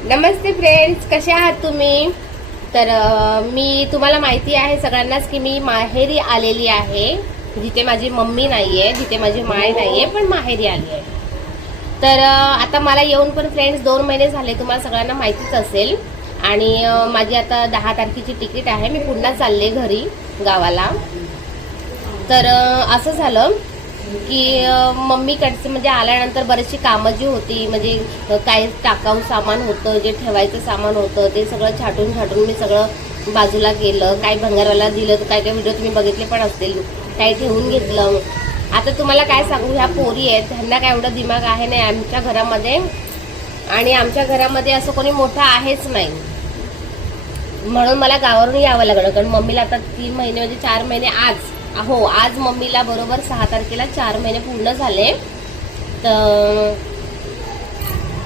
नमस्ते friends, कसे आहात तुम्ही? तर मी तुम्हाला माहिती आहे सगळ्यांनाच की मी माहेरी आलेली आहे, जिथे माझी मम्मी नाहीये, जिथे माझी माय नाहीये, पण माहेरी आली आहे. तर आता मला येऊन पण फ्रेंड्स 2 महिने झाले, तुम्हाला सगळ्यांना माहितीच असेल. आणि माझी आता 10 तारखेची तिकीट आहे. मी पुन्हा चालले घरी गावाला. तर असं झालं की मम्मीकडचं म्हणजे आल्यानंतर बरीचशी कामं जी होती, म्हणजे काय टाकाऊ सामान होतं, जे ठेवायचं सामान होतं, ते सगळं छाटून मी सगळं बाजूला केलं. काही भंगारवाला दिलं, तर काय व्हिडिओ तुम्ही बघितले पण असतील, काही ठेवून घेतलं. आता तुम्हाला काय सांगू, ह्या पोरी आहेत, त्यांना काय एवढं दिमाग आहे नाही आमच्या घरामध्ये. आणि आमच्या घरामध्ये असं कोणी मोठं आहेच नाही, म्हणून मला गावावरून यावं लागलं. कारण मम्मीला आता 3 महिने म्हणजे 4 महिने आज मम्मीला बरोबर 6 तारखेला 4 महिने पूर्ण झाले. तर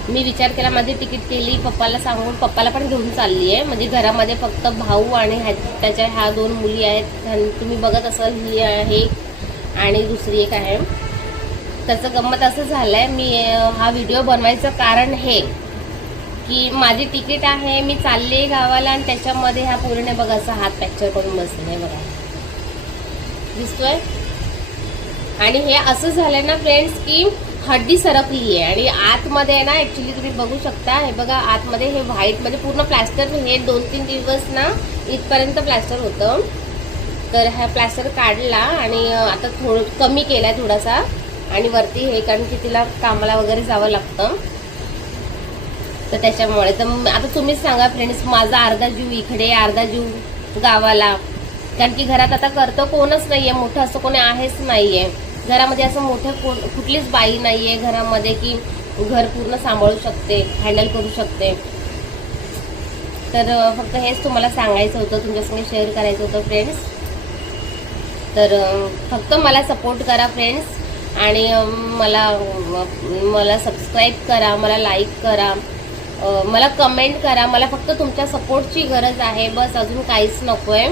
मी विचार केला, माझी तिकीट केली, पप्पाला सांगून पप्पाला पण घेऊन चालली आहे. म्हणजे घरामध्ये फक्त भाऊ आणि त्याच्या ह्या 2 मुली आहेत. तुम्ही बघत असाल, ही आहे आणि दुसरी एक आहे. त्याचं गंमत असं झालंय, मी हा व्हिडिओ बनवायचं कारण हे की माझी तिकीट आहे, मी चालले गावाला, आणि त्याच्यामध्ये ह्या पोरीने बघा असा हात फ्रॅक्चर करून बसले, बघा दिसतोय. आणि हे असं झालंय ना फ्रेंड्स की हड्डी सरकली आहे. आणि आतमध्ये आहे ना, ऍक्च्युली तुम्ही बघू शकता, हे बघा आतमध्ये हे व्हाईट म्हणजे पूर्ण प्लॅस्टर, हे 2-3 दिवस ना इथपर्यंत प्लॅस्टर होतं. तर हा प्लॅस्टर काढला आणि आता थोडं कमी केलाय थोडासा. आणि वरती हे, कारण की तिला कामाला वगैरे जावं लागतं, तर त्याच्यामुळे. तर आता तुम्हीच सांगा फ्रेंड्स, माझा अर्धा जीव इकडे, अर्धा जीव गावाला. कारण की घरात आता करतं कोणच नाहीये, मोठं असं कोणी आहेच नाहीये घरामध्ये. असं मोठं कुठलीच बाई नाहीये घरामध्ये की घर पूर्ण सांभाळू शकते, हँडल करू शकते. तर फक्त हेच तुम्हाला सांगायचं होतं, तुमच्यासंग शेअर करायचं होतं फ्रेंड्स. तर फक्त मला सपोर्ट करा फ्रेंड्स, आणि मला सबस्क्राईब करा, मला लाईक करा, मला कमेंट करा. मला फक्त तुमच्या सपोर्टची गरज आहे, बस, अजून काहीच नको आहे.